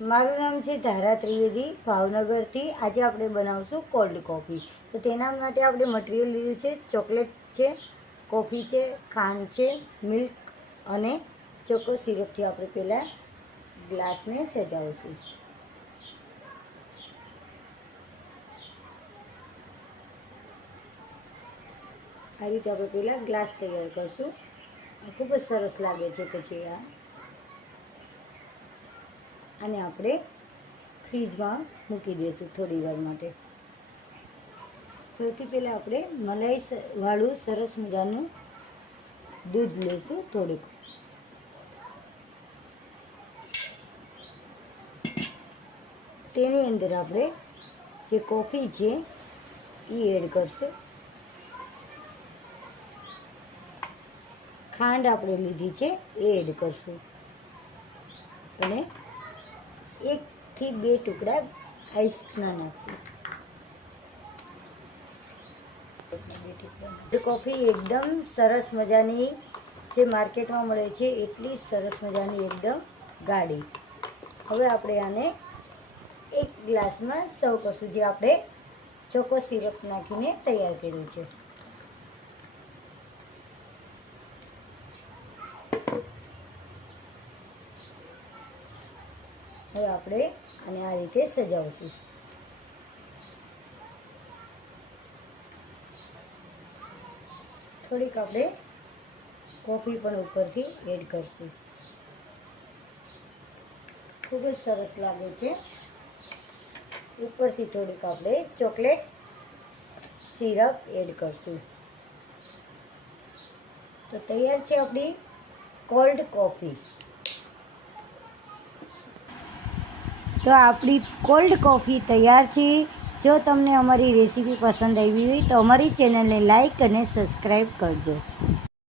મારું નામ છે ધારા ત્રિવેદી, ભાવનગરથી. આજે આપણે બનાવશું કોલ્ડ કોફી. તો તેના માટે આપણે મટીરિયલ લીધું છે, ચોકલેટ છે, કોફી છે, ખાંડ છે, મિલ્ક અને ચોકો સિરપથી આપણે પહેલાં ગ્લાસને સજાવીશું. આ રીતે આપણે પહેલાં ગ્લાસ તૈયાર કરશું. ખૂબ જ સરસ લાગે છે પછી આ. અને આપણે ફ્રીજમાં મૂકી દઈશું થોડી વાર માટે. સૌથી પહેલાં આપણે મલાઈ વાળું સરસ મજાનું દૂધ લઈશું થોડુંક. તેની અંદર આપણે જે કોફી છે એ એડ કરશું. ખાંડ આપણે લીધી છે એ એડ કરશું. અને એકથી બે ટુકડા આઈસના નાખશું. કોફી એકદમ સરસ મજાની જે માર્કેટમાં મળે છે એટલી સરસ મજાની એકદમ ગાઢી. હવે આપણે આને એક ગ્લાસમાં સર્વ કરશું જે આપણે ચોકો સિરપ નાખીને તૈયાર કર્યું છે. હવે આપણે આને આ રીતે સજાવશું. થોડીક આપણે કોફી પણ ઉપરથી એડ કરશું. ખૂબ જ સરસ લાગે છે. ઉપરથી થોડીક આપણે ચોકલેટ સિરપ એડ કરશું. તો તૈયાર છે આપણી કોલ્ડ કોફી. તો આપણી કોલ્ડ કોફી તૈયાર છે. જો તમને અમારી રેસીપી પસંદ આવી હોય તો અમારી ચેનલને લાઈક અને સબસ્ક્રાઈબ કરજો.